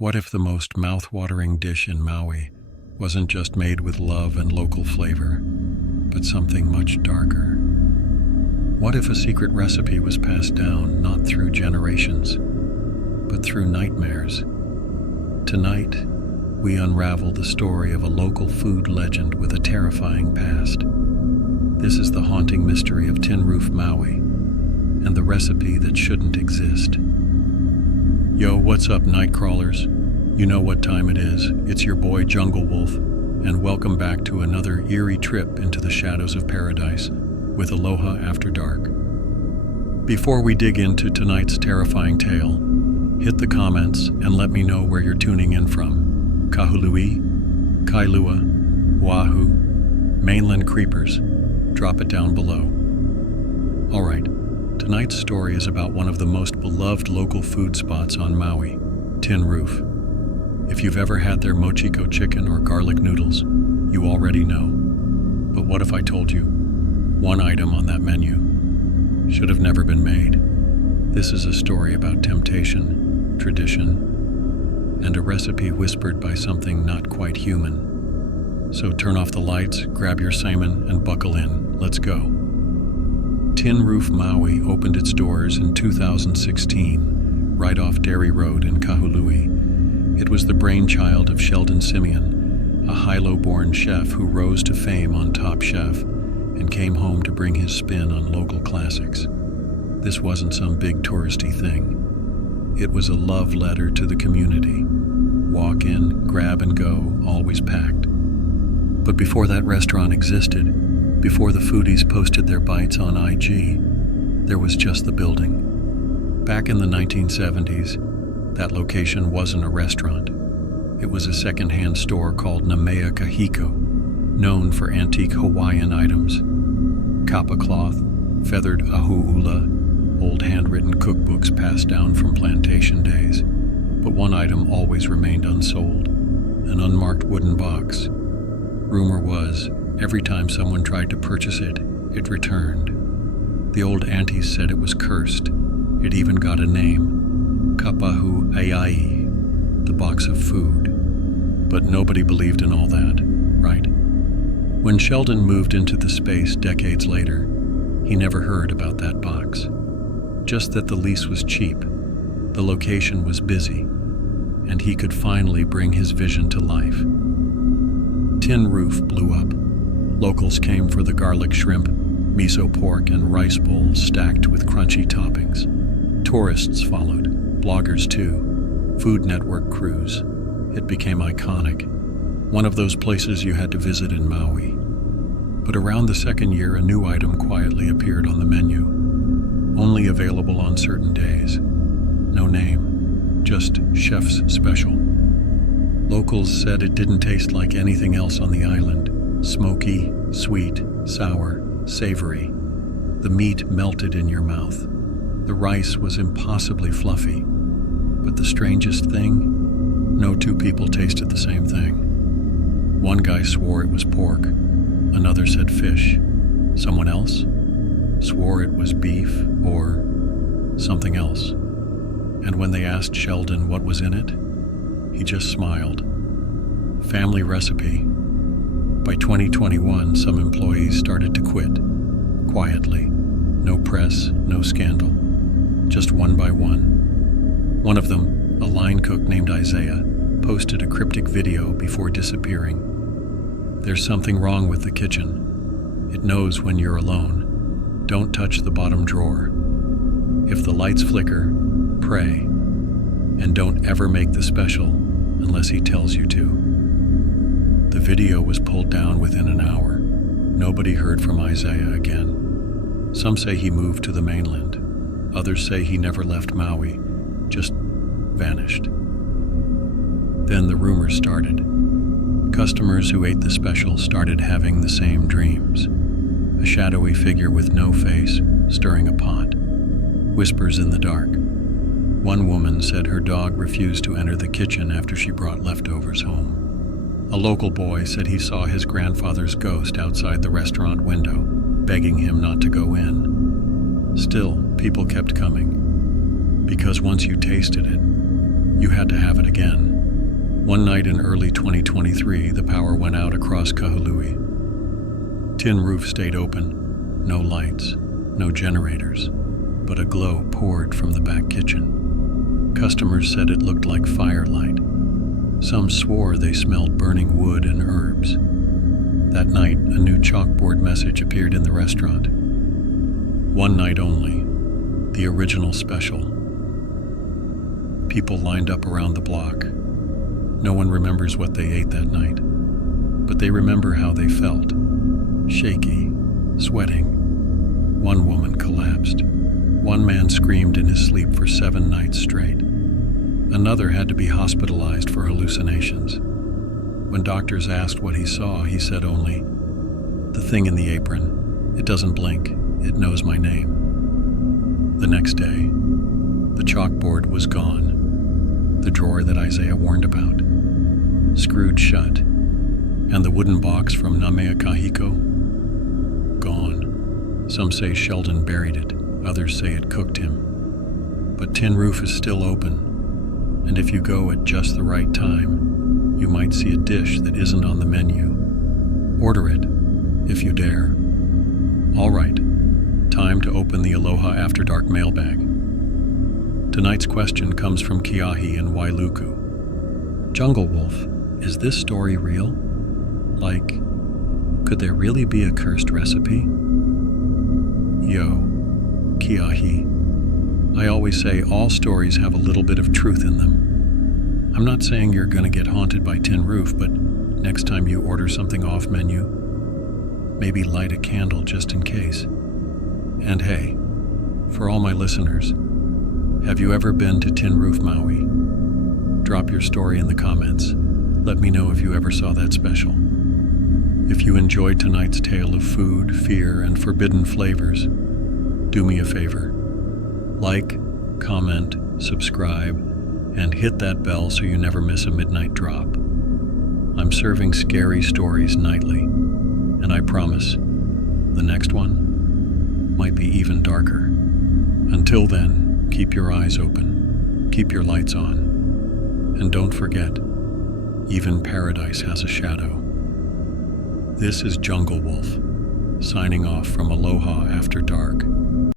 What if the most mouth-watering dish in Maui wasn't just made with love and local flavor, but something much darker? What if a secret recipe was passed down not through generations, but through nightmares? Tonight, we unravel the story of a local food legend with a terrifying past. This is the haunting mystery of Tin Roof Maui, and the recipe that shouldn't exist. Yo, what's up, night crawlers? You know what time it is. It's your boy Junglewolf, and welcome back to another eerie trip into the shadows of paradise with Aloha After Dark. Before we dig into tonight's terrifying tale, hit the comments and let me know where you're tuning in from. Kahului, Kailua, Oahu, mainland creepers. Drop it down below. Alright, tonight's story is about one of the most beloved local food spots on Maui, Tin Roof. If you've ever had their mochiko chicken or garlic noodles, you already know. But what if I told you one item on that menu should have never been made? This is a story about temptation, tradition, and a recipe whispered by something not quite human. So turn off the lights, grab your salmon, and buckle in. Let's go. Tin Roof Maui opened its doors in 2016, right off Dairy Road in Kahului. It was the brainchild of Sheldon Simeon, a Hilo-born chef who rose to fame on Top Chef and came home to bring his spin on local classics. This wasn't some big touristy thing. It was a love letter to the community. Walk in, grab and go, always packed. But before that restaurant existed, before the foodies posted their bites on IG, there was just the building. Back in the 1970s, that location wasn't a restaurant. It was a second-hand store called Namea Kahiko, known for antique Hawaiian items. Kapa cloth, feathered ahu'ula, old handwritten cookbooks passed down from plantation days. But one item always remained unsold, an unmarked wooden box. Rumor was, every time someone tried to purchase it, it returned. The old aunties said it was cursed. It even got a name, Kapahu Aiai, the box of food. But nobody believed in all that, right? When Sheldon moved into the space decades later, he never heard about that box. Just that the lease was cheap, the location was busy, and he could finally bring his vision to life. Tin Roof blew up. Locals came for the garlic shrimp, miso pork, and rice bowls stacked with crunchy toppings. Tourists followed, bloggers too, Food Network crews. It became iconic, one of those places you had to visit in Maui. But around the second year, a new item quietly appeared on the menu, only available on certain days. No name, just chef's special. Locals said it didn't taste like anything else on the island. Smoky, sweet, sour, savory. The meat melted in your mouth. The rice was impossibly fluffy. But the strangest thing? No two people tasted the same thing. One guy swore it was pork. Another said fish. Someone else swore it was beef or something else. And when they asked Sheldon what was in it, he just smiled. Family recipe. By 2021, some employees started to quit. Quietly. No press, no scandal. Just one by one. One of them, a line cook named Isaiah, posted a cryptic video before disappearing. There's something wrong with the kitchen. It knows when you're alone. Don't touch the bottom drawer. If the lights flicker, pray. And don't ever make the special unless he tells you to. The video was pulled down within an hour. Nobody heard from Isaiah again. Some say he moved to the mainland. Others say he never left Maui, just vanished. Then the rumors started. Customers who ate the special started having the same dreams. A shadowy figure with no face stirring a pot. Whispers in the dark. One woman said her dog refused to enter the kitchen after she brought leftovers home. A local boy said he saw his grandfather's ghost outside the restaurant window, begging him not to go in. Still, people kept coming, because once you tasted it, you had to have it again. One night in early 2023, the power went out across Kahului. Tin Roof stayed open. No lights, no generators, but a glow poured from the back kitchen. Customers said it looked like firelight. Some swore they smelled burning wood and herbs. That night, a new chalkboard message appeared in the restaurant. One night only, the original special. People lined up around the block. No one remembers what they ate that night, but they remember how they felt. Shaky, sweating. One woman collapsed. One man screamed in his sleep for 7 nights straight. Another had to be hospitalized for hallucinations. When doctors asked what he saw, he said only, "The thing in the apron. It doesn't blink. It knows my name." The next day, the chalkboard was gone. The drawer that Isaiah warned about, screwed shut, and the wooden box from Namea Kahiko, gone. Some say Sheldon buried it, others say it cooked him. But Tin Roof is still open, and if you go at just the right time, you might see a dish that isn't on the menu. Order it, if you dare. All right, time to open the Aloha After Dark mailbag. Tonight's question comes from Kiahi in Wailuku. Junglewolf, is this story real? Like, could there really be a cursed recipe? Yo, Kiahi. I always say all stories have a little bit of truth in them. I'm not saying you're gonna get haunted by Tin Roof, but next time you order something off menu, maybe light a candle just in case. And hey, for all my listeners, have you ever been to Tin Roof Maui? Drop your story in the comments. Let me know if you ever saw that special. If you enjoyed tonight's tale of food, fear, and forbidden flavors, do me a favor. Like, comment, subscribe, and hit that bell so you never miss a midnight drop. I'm serving scary stories nightly, and I promise, the next one might be even darker. Until then, keep your eyes open, keep your lights on, and don't forget, even paradise has a shadow. This is Junglewolf, signing off from Aloha After Dark.